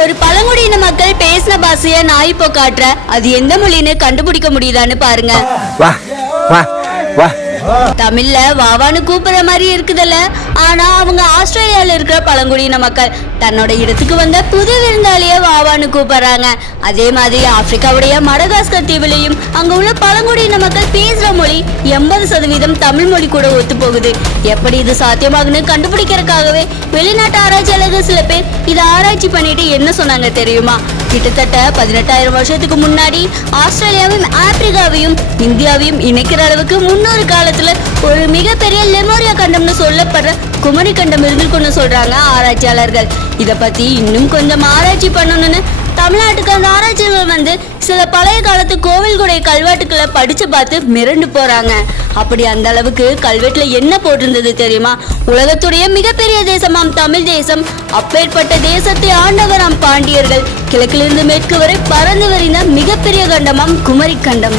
ஒரு பழங்குடியின மக்கள் பேசின பாஷைய நான் இப்போ காட்டுறேன். அது எந்த மொழின்னு கண்டுபிடிக்க முடியுதான்னு பாருங்க. தமிழ்ல வாவான்னு கூப்பிடுற மாதிரி இருக்குதுல்ல. ஆனா அவங்க ஆஸ்திரேலியால இருக்கிற பழங்குடியின மக்கள் தன்னோட இடத்துக்கு வந்த புது விருந்தாளிய வாவான்னு கூப்பிடுறாங்க. அதே மாதிரி ஆப்பிரிக்காவுடைய மடகாஸ்கர் தீவுலையும் அங்க உள்ள பழங்குடியின மக்கள் பேசுற மொழி 80% தமிழ் மொழி கூட ஒத்து போகுது. எப்படி இது சாத்தியமாகுன்னு கண்டுபிடிக்கிறதுக்காகவே வெளிநாட்டு ஆராய்ச்சியாளர்கள் சில பேர் இதை ஆராய்ச்சி பண்ணிட்டு என்ன சொன்னாங்க தெரியுமா? கிட்டத்தட்ட 18,000 வருஷத்துக்கு முன்னாடி ஆஸ்திரேலியாவையும் ஆப்பிரிக்காவையும் இந்தியாவையும் இணைக்கிற அளவுக்கு 300 காலத்துல ஒரு மிகப்பெரிய லெமோரியா கண்டம்னு சொல்லப்படுற குமரி கண்டம் இருந்துன்னு சொல்றாங்க ஆராய்ச்சியாளர்கள். இத பத்தி இன்னும் கொஞ்சம் ஆராய்ச்சி பண்ணணும்னு தமிழ்நாட்டுக்கு அந்த ஆராய்ச்சியாளர்கள் வந்து சில பழைய காலத்து கோவில்களுடைய கல்வெட்டுக்களை படிச்சு பார்த்து மிரண்டு போறாங்க. அப்படி அந்த அளவுக்கு கல்வெட்டுல என்ன போட்டிருந்தது தெரியுமா? உலகத்துடைய மிகப்பெரிய தேசமாம் தமிழ் தேசம், அப்பேற்பட்ட தேசத்தை ஆண்டவராம் பாண்டியர்கள், கிழக்கிலிருந்து மேற்கு வரை பறந்து வரிந்த மிகப்பெரிய கண்டமாம் குமரி கண்டம்.